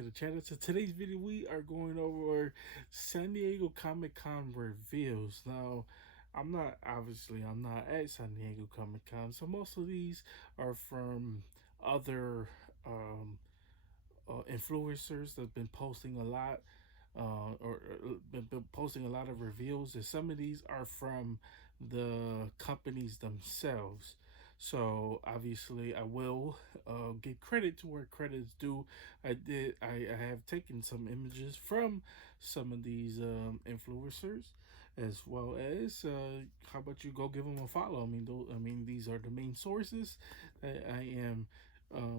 to the channel. So today's video we are going over San Diego Comic-Con reveals. Now, I'm not at San Diego Comic-Con, so most of these are from other influencers that've been posting a lot or been posting a lot of reviews, and some of these are from the companies themselves. So obviously I will give credit to where credit is due. I have taken some images from some of these influencers, as well as how about you go give them a follow. I mean these are the main sources that I am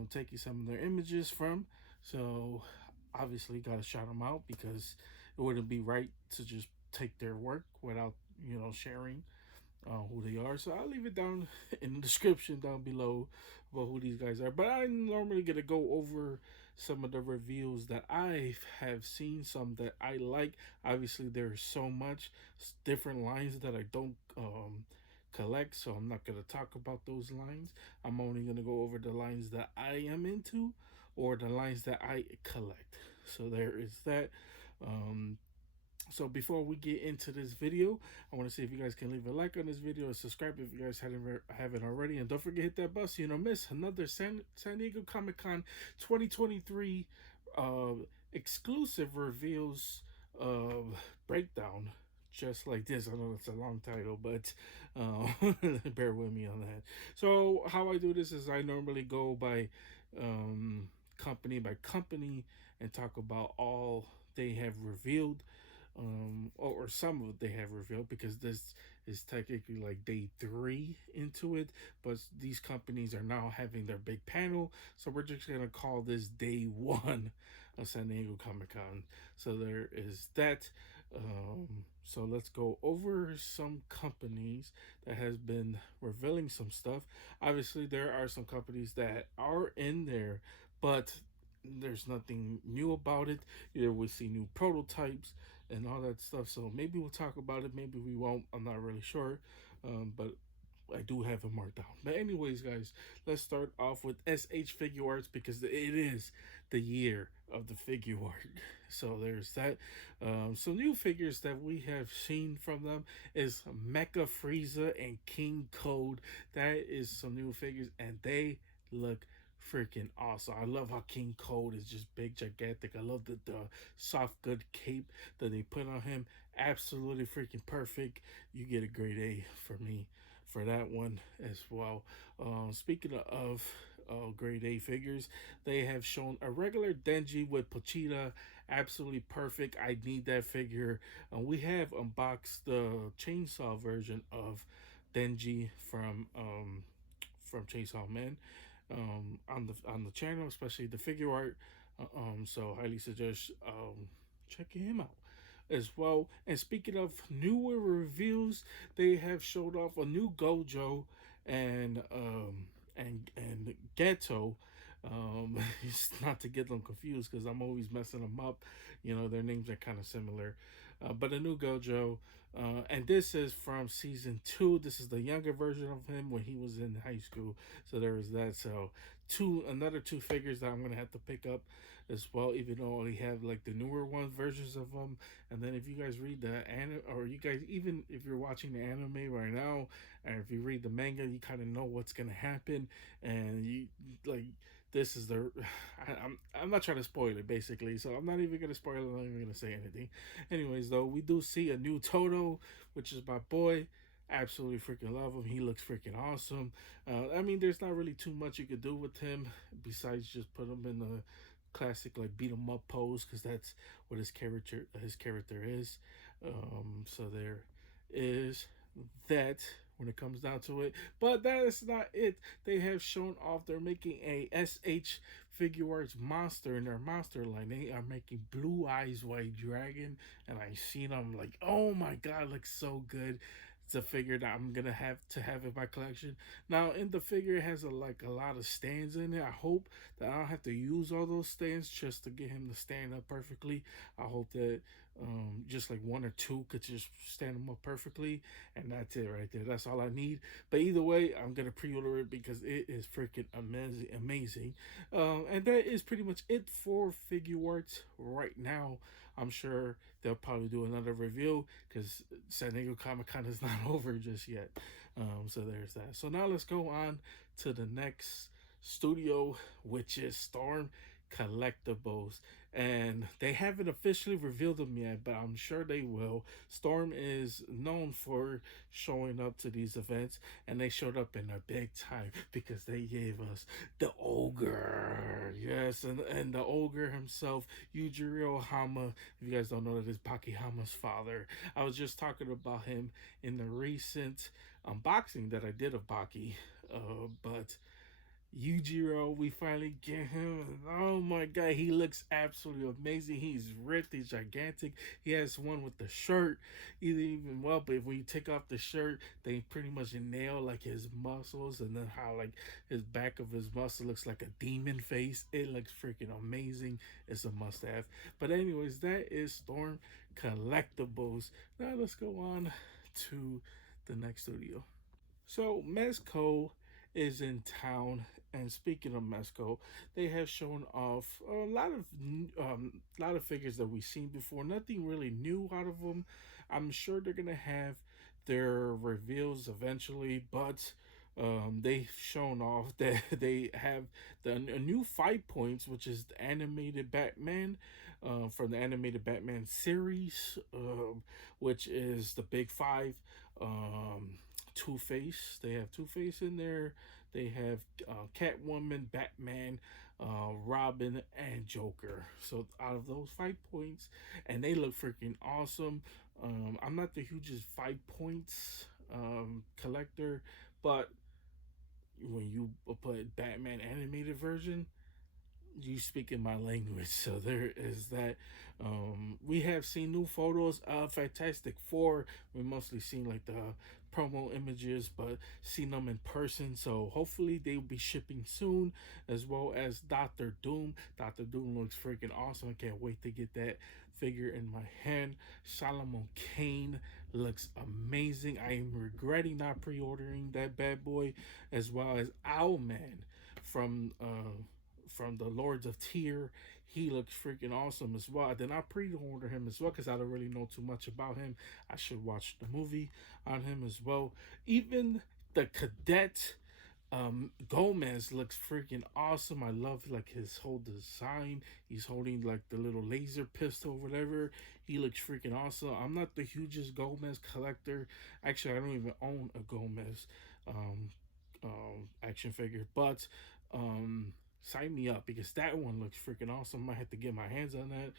taking some of their images from. So obviously got to shout them out, because it wouldn't be right to just take their work without sharing who they are. So I'll leave it down in the description down below about who these guys are. But I'm normally gonna go over some of the reviews that I have seen, some that I like. Obviously there's so much different lines that I don't collect, so I'm not going to talk about those lines. I'm only going to go over the lines that I am into, or the lines that I collect. So there is that. So before we get into this video, I want to see if you guys can leave a like on this video and subscribe if you guys haven't already. And don't forget to hit that bell so you don't miss another San Diego Comic-Con 2023 exclusive reveals breakdown, just like this. I know it's a long title, but bear with me on that. So how I do this is I normally go by company by company and talk about all they have revealed, or some of it they have revealed, because this is technically like day 3 into it, but these companies are now having their big panel, so we're just gonna call this day 1 of San Diego Comic-Con. So there is that. So let's go over some companies that has been revealing some stuff. Obviously there are some companies that are in there, but there's nothing new about it. Either we see new prototypes and all that stuff, so maybe we'll talk about it, maybe we won't, I'm not really sure. But I do have it marked down. But anyways, guys, let's start off with SH Figure Arts, because it is the year of the figure art. So there's that. Some new figures that we have seen from them is Mecha Frieza and King Code. That is some new figures, and they look freaking awesome. I love how King Code is just big, gigantic. I love the soft good cape that they put on him. Absolutely freaking perfect. You get a grade A for me for that one as well. Speaking of grade A figures, they have shown a regular Denji with Pochita. Absolutely perfect. I need that figure. We have unboxed the chainsaw version of Denji from Chainsaw Man on the channel, especially the figure art. So highly suggest checking him out as well. And speaking of newer reviews, they have showed off a new Gojo and Ghetto. It's not to get them confused, because I'm always messing them up. Their names are kind of similar. But a new Gojo, and this is from season 2. This is the younger version of him when he was in high school. So there is that. So another two figures that I'm gonna have to pick up as well, even though I have like the newer versions of them. And then if you guys read the anime, or you guys, even if you're watching the anime right now, and if you read the manga, you kind of know what's gonna happen. And you like, this is I'm not trying to spoil it, basically, so I'm not even gonna spoil it. I'm not even gonna say anything. Anyways, though, we do see a new Toto, which is my boy. Absolutely freaking love him. He looks freaking awesome. I mean, there's not really too much you could do with him besides just put him in the classic like beat 'em up pose, because that's what his character is. So there is that when it comes down to it. But that is not it. They have shown off they're making a SH Figure Arts monster in their monster line. They are making Blue Eyes White Dragon, and I seen them like, oh my god, looks so good. It's a figure that I'm gonna have to have in my collection. Now in the figure, it has a lot of stands in it. I hope that I don't have to use all those stands just to get him to stand up perfectly. I hope that Just like one or two could just stand them up perfectly, and that's it right there. That's all I need. But either way, I'm gonna pre-order it because it is freaking amazing, amazing. And that is pretty much it for Figure Arts right now. I'm sure they'll probably do another review because San Diego Comic Con is not over just yet. So there's that. So now let's go on to the next studio, which is Storm Collectibles, and they haven't officially revealed them yet, but I'm sure they will. Storm is known for showing up to these events, and they showed up in a big time because they gave us the ogre. Yes, and the ogre himself, Yujiro Hama. If you guys don't know, that is Baki Hama's father. I was just talking about him in the recent unboxing that I did of Baki, but Yujiro, we finally get him. Oh my god, he looks absolutely amazing. He's ripped, he's gigantic. He has one with the shirt, even well, but when you take off the shirt, they pretty much nail like his muscles, and then how like his back of his muscle looks like a demon face. It looks freaking amazing. It's a must have. But anyways, that is Storm Collectibles. Now let's go on to the next studio. So Mezco is in town, and speaking of Mezco, they have shown off a lot of figures that we've seen before. Nothing really new out of them. I'm sure they're gonna have their reveals eventually, but they've shown off that they have a new 5 points, which is the animated Batman from the animated Batman series, which is the big five. Two Face. They have Two Face in there. They have Catwoman, Batman, Robin, and Joker. So out of those 5 points, and they look freaking awesome. I'm not the hugest 5 points collector, but when you put Batman animated version, you speak in my language. So there is that. We have seen new photos of Fantastic Four. We mostly seen like the promo images, but seen them in person. So hopefully they will be shipping soon, as well as Doctor Doom. Doctor Doom looks freaking awesome. I can't wait to get that figure in my hand. Solomon Kane looks amazing. I am regretting not pre-ordering that bad boy, as well as Owlman from the Lords of Tyr. He looks freaking awesome as well. I did not pre-order him as well because I don't really know too much about him. I should watch the movie on him as well. Even the cadet Gomez looks freaking awesome. I love like his whole design. He's holding like the little laser pistol or whatever. He looks freaking awesome. I'm not the hugest Gomez collector. Actually, I don't even own a Gomez um, action figure, but sign me up because that one looks freaking awesome. I have to get my hands on that.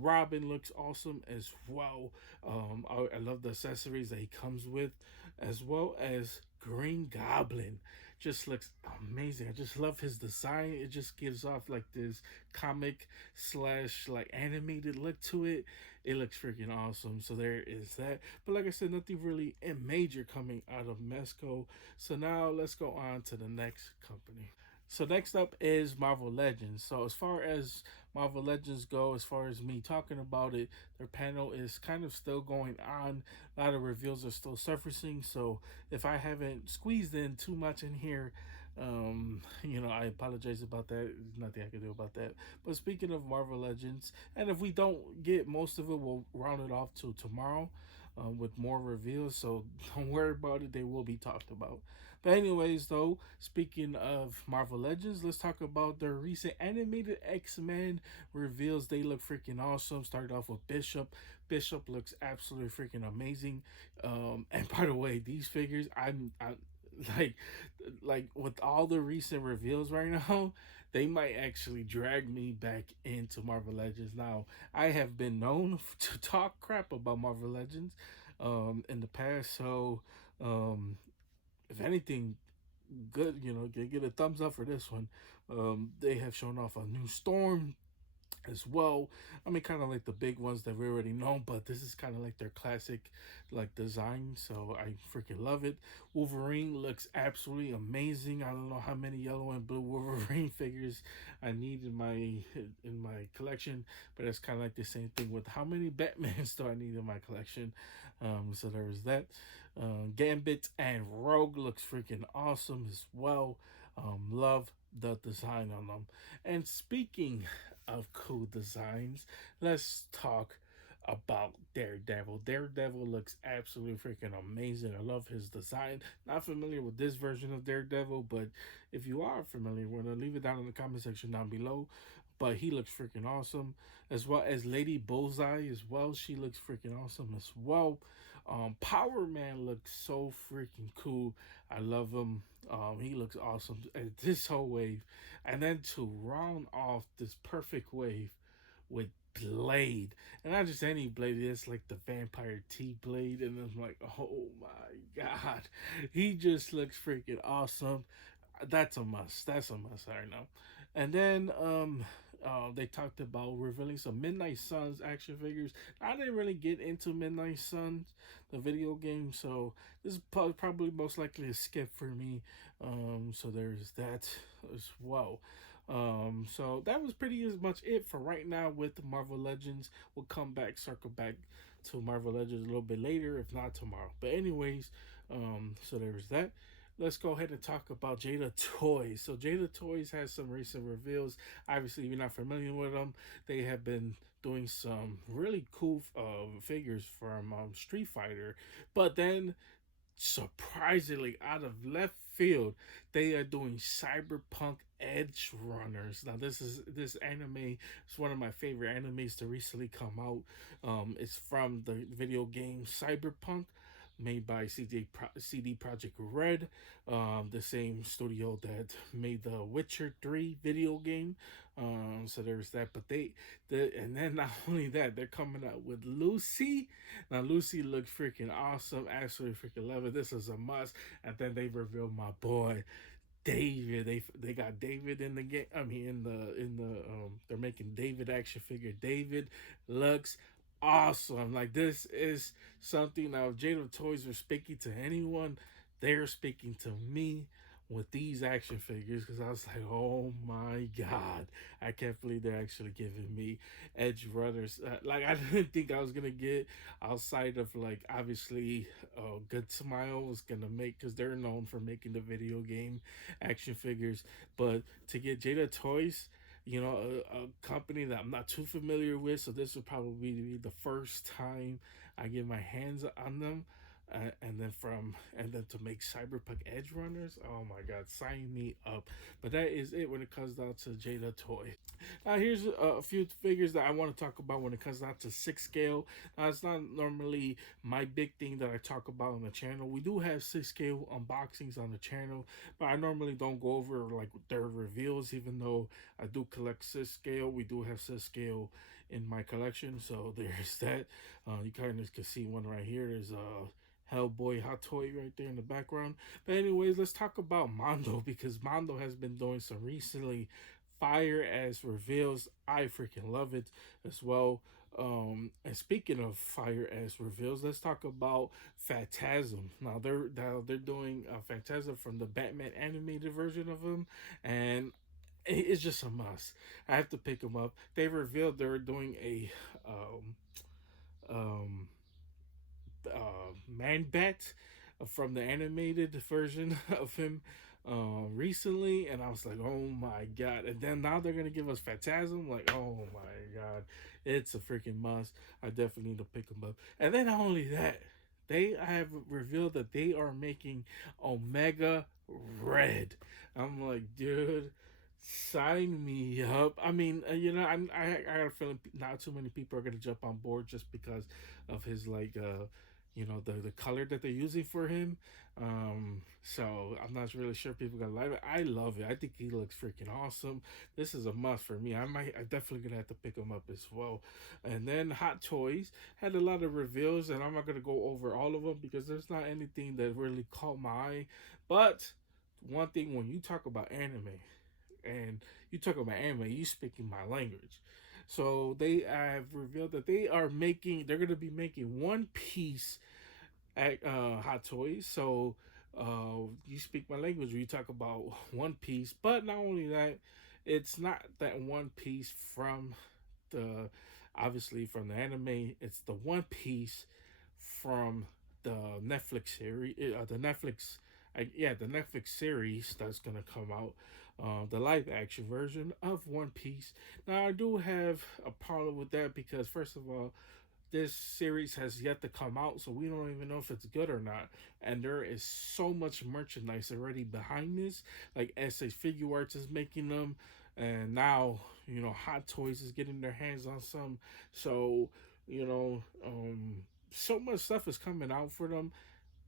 Robin looks awesome as well. I love the accessories that he comes with, as well as Green Goblin. Just looks amazing. I just love his design. It just gives off like this comic slash like animated look to it. It looks freaking awesome. So there is that. But like I said, nothing really major coming out of Mezco. So now let's go on to the next company. So next up is Marvel Legends. So as far as Marvel Legends go, as far as me talking about it, their panel is kind of still going on. A lot of reveals are still surfacing. So if I haven't squeezed in too much in here, I apologize about that. There's nothing I can do about that. But speaking of Marvel Legends, and if we don't get most of it, we'll round it off to tomorrow. With more reveals, so don't worry about it. They will be talked about. But anyways, though, speaking of Marvel Legends, let's talk about their recent animated X-Men reveals. They look freaking awesome. Started off with Bishop. Bishop looks absolutely freaking amazing. And by the way, these figures, I like like with all the recent reveals right now, they might actually drag me back into Marvel Legends. Now, I have been known to talk crap about Marvel Legends in the past, so if anything, good, get a thumbs up for this one. They have shown off a new Storm. as well. I mean, kind of like the big ones that we already know, but this is kind of like their classic, like design. So I freaking love it. Wolverine looks absolutely amazing. I don't know how many yellow and blue Wolverine figures I need in my collection, but it's kind of like the same thing with how many Batmans do I need in my collection. So there was that. Gambit and Rogue looks freaking awesome as well. Love the design on them. And speaking of cool designs, let's talk about Daredevil. Daredevil looks absolutely freaking amazing. I love his design. Not familiar with this version of Daredevil, but if you are familiar with it, leave it down in the comment section down below. But he looks freaking awesome, as well as Lady Bullseye as well. She looks freaking awesome as well. Power Man looks so freaking cool. I love him. He looks awesome. And this whole wave, and then to round off this perfect wave with Blade, and not just any Blade. It's like the Vampire T Blade, and I'm like, oh my god, he just looks freaking awesome. That's a must. That's a must. I know. And then they talked about revealing some Midnight Suns action figures. I didn't really get into Midnight Suns, the video game, so this is probably most likely a skip for me. So there's that as well. So that was pretty as much it for right now with Marvel Legends. We'll come back, circle back to Marvel Legends a little bit later, if not tomorrow. But anyways, so there's that. Let's go ahead and talk about Jada Toys. So Jada Toys has some recent reveals. Obviously, if you're not familiar with them, they have been doing some really cool figures from Street Fighter. But then, surprisingly, out of left field, they are doing Cyberpunk Edge Runners. Now, this anime is one of my favorite animes to recently come out. It's from the video game Cyberpunk, made by CD Projekt Red, the same studio that made the Witcher 3 video game. So there's that. But and then not only that, they're coming out with Lucy. Now Lucy looks freaking awesome. Absolutely freaking love it. This is a must. And then they revealed my boy David. They got David in the game. I mean, they're making David action figure. David looks awesome. Like, this is something. Now, if Jada Toys are speaking to anyone, they're speaking to me with these action figures, because I was like, oh my god, I can't believe they're actually giving me Edge Runners. Like, I didn't think I was gonna get outside of, like, obviously Good Smile was gonna make, because they're known for making the video game action figures, but to get Jada Toys, a company that I'm not too familiar with, so this would probably be the first time I get my hands on them. And then to make Cyberpunk Edge Runners, oh my god, sign me up. But that is it when it comes down to Jada Toy. Now here's a few figures that I want to talk about when it comes down to 6 scale. Now, it's not normally my big thing that I talk about on the channel. We do have 6 scale unboxings on the channel, but I normally don't go over like their reveals, even though I do collect 6 scale. We do have 6 scale in my collection, so there's that. You kind of can see one right here. There's Hellboy Hot Toy right there in the background. But anyways, let's talk about Mondo, because Mondo has been doing some recently fire ass reveals. I freaking love it as well. And speaking of fire ass reveals, let's talk about Phantasm. Now they're doing Phantasm from the Batman animated version of him, and it's just a must. I have to pick them up. They revealed they're doing a um Man Bat from the animated version of him recently, and I was like, oh my god. And then now they're gonna give us Phantasm. Like, oh my god, it's a freaking must. I definitely need to pick them up. And then not only that, they have revealed that they are making Omega Red. I'm like, dude, sign me up. I mean, I got a feeling not too many people are gonna jump on board just because of his, like, the color that they're using for him. So I'm not really sure people gonna like it. I love it. I think he looks freaking awesome. This is a must for me. I definitely gonna have to pick him up as well. And then Hot Toys had a lot of reveals, and I'm not gonna go over all of them because there's not anything that really caught my eye. But one thing, when you talk about anime and you talk about anime, you speaking my language. So they have revealed that they're going to be making One Piece at Hot Toys. So you speak my language when you talk about One Piece. But not only that, it's not that One Piece from the obviously from the anime. It's the One Piece from the Netflix series, the Netflix series that's gonna come out, the live action version of One Piece. Now I do have a problem with that because first of all, this series has yet to come out, so we don't even know if it's good or not. And there is so much merchandise already behind this. Like SA Figure Arts is making them, and now Hot Toys is getting their hands on some. So you know, so much stuff is coming out for them.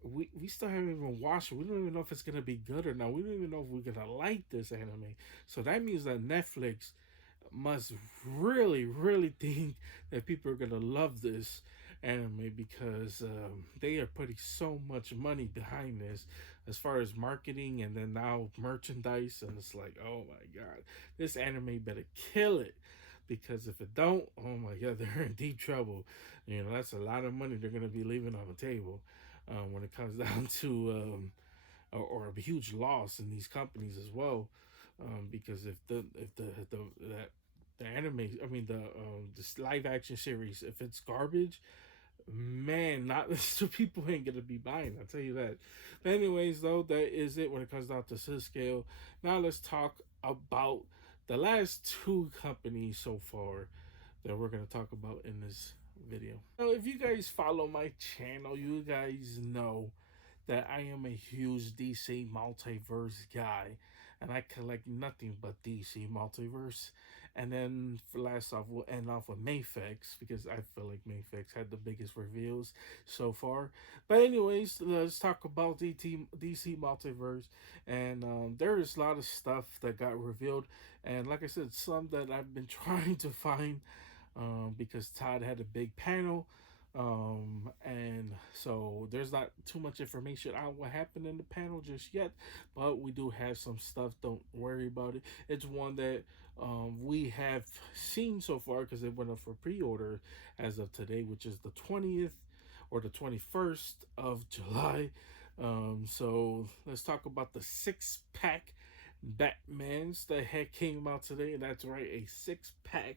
We still haven't even watched it. We don't even know if it's gonna be good or not. We don't even know if we're gonna like this anime. So that means that Netflix must really, really think that people are gonna love this anime because they are putting so much money behind this as far as marketing and then now merchandise, and it's like, oh my god, this anime better kill it because if it don't, oh my god, they're in deep trouble. That's a lot of money they're gonna be leaving on the table when it comes down to or a huge loss in these companies as well. Because if the that the anime, I mean this live action series, if it's garbage, man, not so people ain't gonna be buying. I'll tell you that. But anyways, though, that is it when it comes down to Sis scale. Now let's talk about the last two companies so far that we're gonna talk about in this video. So if you guys follow my channel, you guys know that I am a huge DC multiverse guy, and I collect nothing but DC multiverse. And then for last off, we'll end off with Mafex because I feel like Mafex had the biggest reveals so far. But anyways, let's talk about DC multiverse. And there is a lot of stuff that got revealed, and like I said, some that I've been trying to find because Todd had a big panel. And so there's not too much information on what happened in the panel just yet, but we do have some stuff. Don't worry about it. It's one that we have seen so far because it went up for pre-order as of today, which is the 20th or the 21st of July. So let's talk about the 6-pack Batmans that had came out today, and that's right, a 6-pack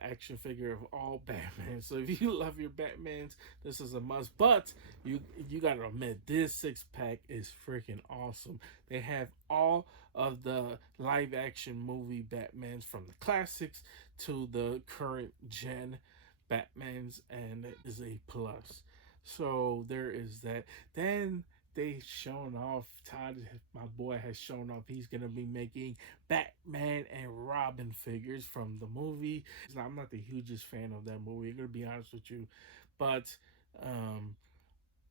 action figure of all Batman. So if you love your Batmans, this is a must. But you gotta admit, this 6-pack is freaking awesome. They have all of the live action movie Batmans from the classics to the current gen Batmans, and it is a plus. So there is that. Then they shown off. Todd, my boy, has shown off. He's gonna be making Batman and Robin figures from the movie. I'm not the hugest fan of that movie, I'm gonna be honest with you, but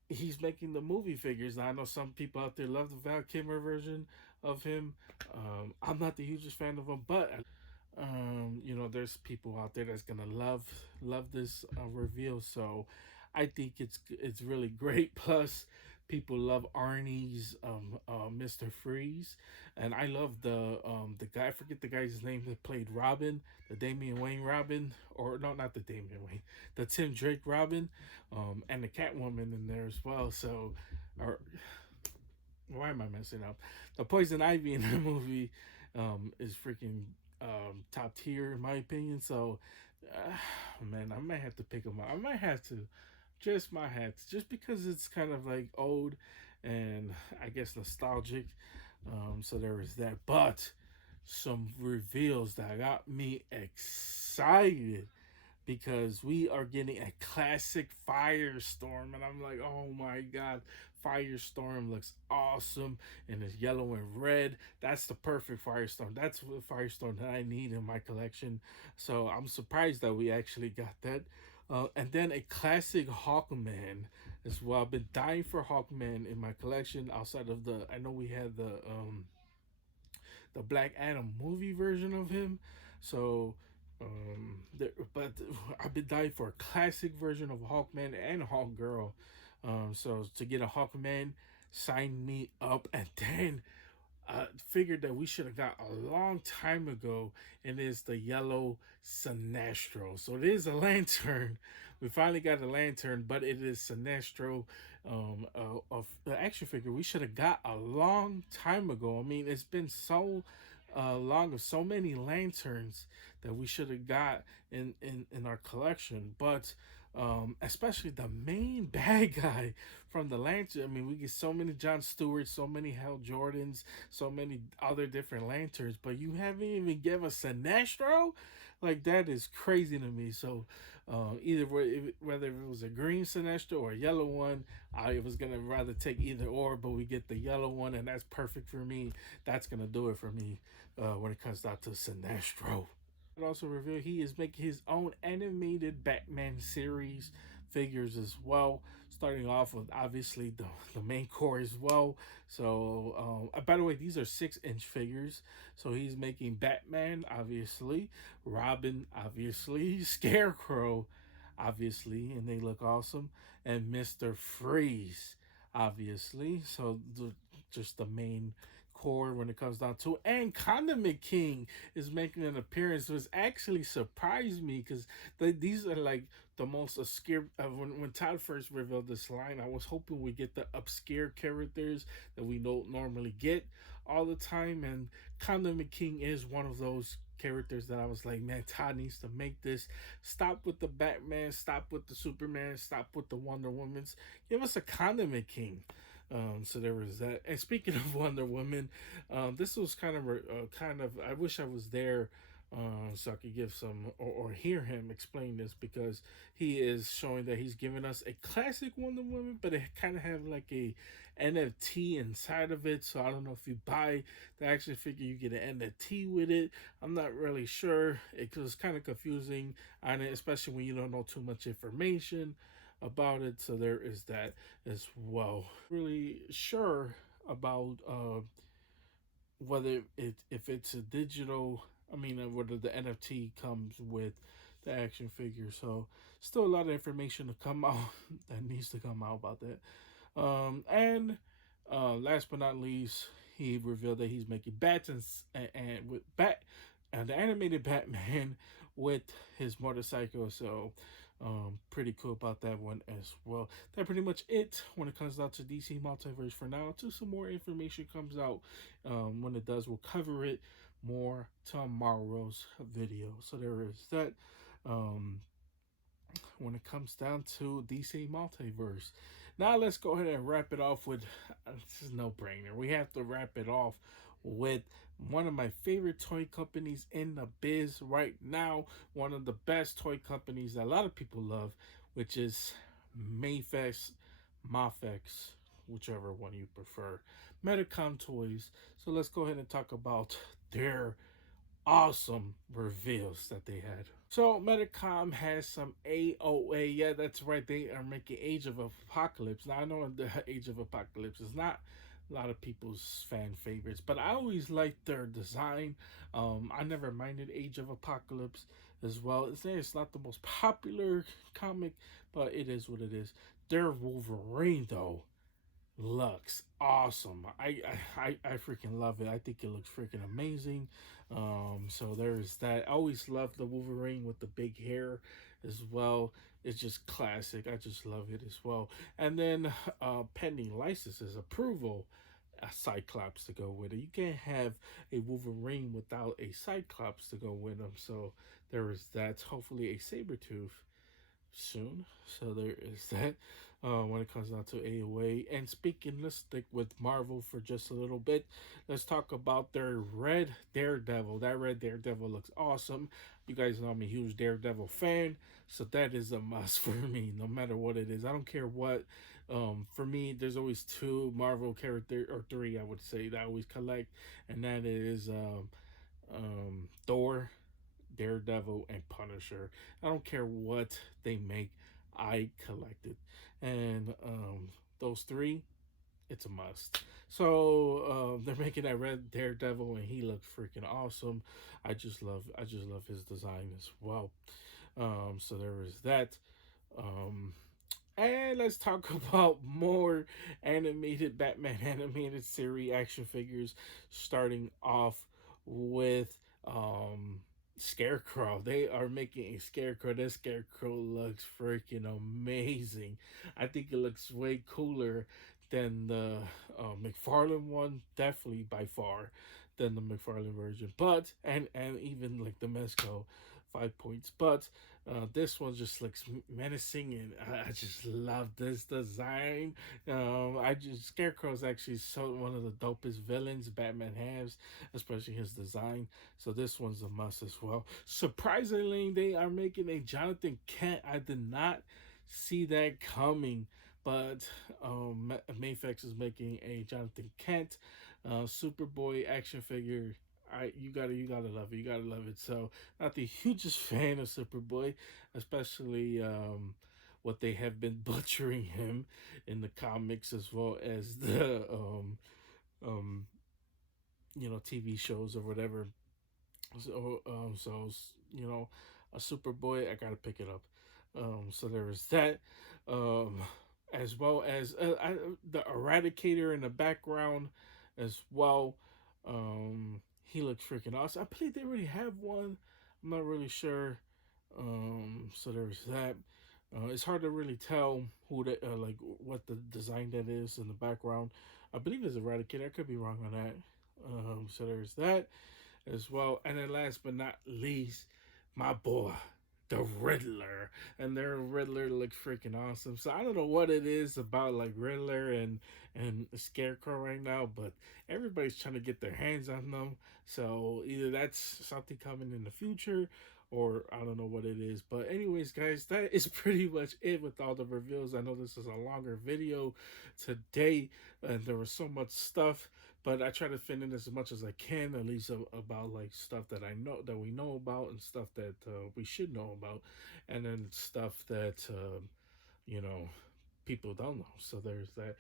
he's making the movie figures. Now, I know some people out there love the Val Kilmer version of him. I'm not the hugest fan of him, but there's people out there that's gonna love this reveal. So I think it's really great. Plus, people love Arnie's Mr. Freeze, and I love the guy. I forget the guy's name that played Robin, the Damian Wayne Robin, or no, not the Damian Wayne, the Tim Drake Robin, and the Catwoman in there as well. So, or why am I messing up? The Poison Ivy in the movie is freaking top tier in my opinion. So, man, I might have to pick them up. I might have to, just my hats, just because it's kind of like old and I guess nostalgic. So there is that. But some reveals that got me excited because we are getting a classic Firestorm, and I'm like, oh my god, Firestorm looks awesome and it's yellow and red. That's the perfect Firestorm. That's the Firestorm that I need in my collection. So I'm surprised that we actually got that. And then a classic Hawkman as well. I've been dying for Hawkman in my collection outside of I know we had the Black Adam movie version of him. So, but I've been dying for a classic version of Hawkman and Hawkgirl. So to get a Hawkman, sign me up. And then figured that we should have got a long time ago, and is the yellow Sinestro. So it is a lantern. We finally got a lantern, but it is Sinestro, of the action figure we should have got a long time ago. I mean, it's been so long of so many lanterns that we should have got in our collection, but especially the main bad guy from the lantern. I mean, we get so many John Stewarts, so many Hal Jordans, so many other different lanterns, but you haven't even give us Sinestro. Like, that is crazy to me. So either whether it was a green Sinestro or a yellow one, I was gonna rather take either or, but we get the yellow one, and that's perfect for me. That's gonna do it for me when it comes down to Sinestro. It also revealed he is making his own animated Batman series figures as well, starting off with obviously the main core as well. So by the way, these are 6-inch figures. So he's making Batman, obviously, Robin, obviously, Scarecrow, obviously, and they look awesome, and Mr. Freeze, obviously. So just the main core when it comes down to it. And Condiment King is making an appearance, which actually surprised me because these are like the most obscure. When Todd first revealed this line, I was hoping we get the obscure characters that we don't normally get all the time, and Condiment King is one of those characters that I was like, man, Todd needs to make this. Stop with the Batman, stop with the Superman, stop with the Wonder Womans. Give us a Condiment King. So there was that. And speaking of Wonder Woman, this was kind of. I wish I was there, so I could give some or hear him explain this, because he is showing that he's giving us a classic Wonder Woman, but it kind of have like a NFT inside of it. So I don't know if you buy the action figure, you get an NFT with it. I'm not really sure. It was kind of confusing, and especially when you don't know too much information about it. So there is that as well. Really sure about whether it if it's a digital. I mean, whether the NFT comes with the action figure. So still a lot of information to come out that needs to come out about that. And last but not least, he revealed that he's making bats and with bat and the animated Batman with his motorcycle. So pretty cool about that one as well. That pretty much it when it comes down to DC Multiverse for now. Until some more information comes out, when it does, we'll cover it more tomorrow's video. So there is that. Um, when it comes down to DC Multiverse. Now let's go ahead and wrap it off with this is no brainer. We have to wrap it off with one of my favorite toy companies in the biz right now. One of the best toy companies that a lot of people love, which is Mafex, Mafex, whichever one you prefer. Metacom Toys. So let's go ahead and talk about their awesome reveals that they had. So Metacom has some AOA. Yeah, that's right. They are making Age of Apocalypse. Now I know the Age of Apocalypse is not a lot of people's fan favorites, but I always liked their design. I never minded Age of Apocalypse as well. It's not the most popular comic, but it is what it is. Their Wolverine though looks awesome. I freaking love it. I think it looks freaking amazing. So there's that. I always love the Wolverine with the big hair as well. It's just classic. I just love it as well. And then pending licenses approval, a Cyclops to go with it. You can't have a Wolverine without a Cyclops to go with them. So there is that. Hopefully a Sabretooth soon. So there is that when it comes down to AOA. And speaking, let's stick with Marvel for just a little bit. Let's talk about their Red Daredevil. That Red Daredevil looks awesome. You guys know I'm a huge Daredevil fan, so that is a must for me, no matter what it is. I don't care what. For me, there's always two Marvel characters, or three, I would say, that I always collect, and that is Thor, Daredevil, and Punisher. I don't care what they make, I collect it. And those three, it's a must. So they're making that Red Daredevil, and he looks freaking awesome. I just love his design as well. So there is that. Um, And let's talk about more animated Batman animated series action figures, starting off with Scarecrow. They are making a Scarecrow. This Scarecrow looks freaking amazing. I think it looks way cooler than the McFarlane one, definitely by far than the McFarlane version. But and even like the Mezco 5 points. But this one just looks menacing, and I just love this design. I just Scarecrow is actually one of the dopest villains Batman has, especially his design. So this one's a must as well. Surprisingly, they are making a Jonathan Kent. I did not see that coming, but Mafex is making a Jonathan Kent Superboy action figure. You gotta love it. You gotta love it. So not the hugest fan of Superboy, especially what they have been butchering him in the comics as well as the um TV shows or whatever. So you know, a Superboy, I gotta pick it up. So there is that. Um, as well as the Eradicator in the background, as well. He looks freaking awesome. I believe they already have one. I'm not really sure. So there's that. It's hard to really tell who the like what the design that is in the background. I believe it's Eradicator. I could be wrong on that. So there's that as well. And then last but not least, my boy, the Riddler. And their Riddler looks freaking awesome. So I don't know what it is about like Riddler and Scarecrow right now, but everybody's trying to get their hands on them. So either that's something coming in the future, or I don't know what it is. But anyways, guys, that is pretty much it with all the reveals. I know this is a longer video today, and there was so much stuff, but I try to fit in as much as I can, at least about like stuff that I know that we know about, and stuff that we should know about, and then stuff that you know people don't know. So there's that.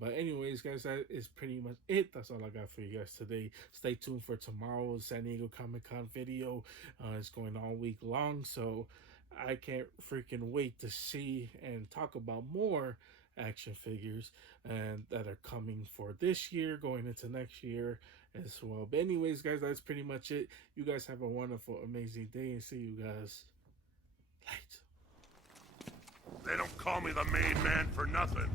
But anyways, guys, that is pretty much it. That's all I got for you guys today. Stay tuned for tomorrow's San Diego Comic Con video. It's going all week long, so I can't freaking wait to see and talk about more action figures and that are coming for this year, going into next year as well. But anyways, guys, that's pretty much it. You guys have a wonderful, amazing day, and see you guys later. They don't call me the main man for nothing.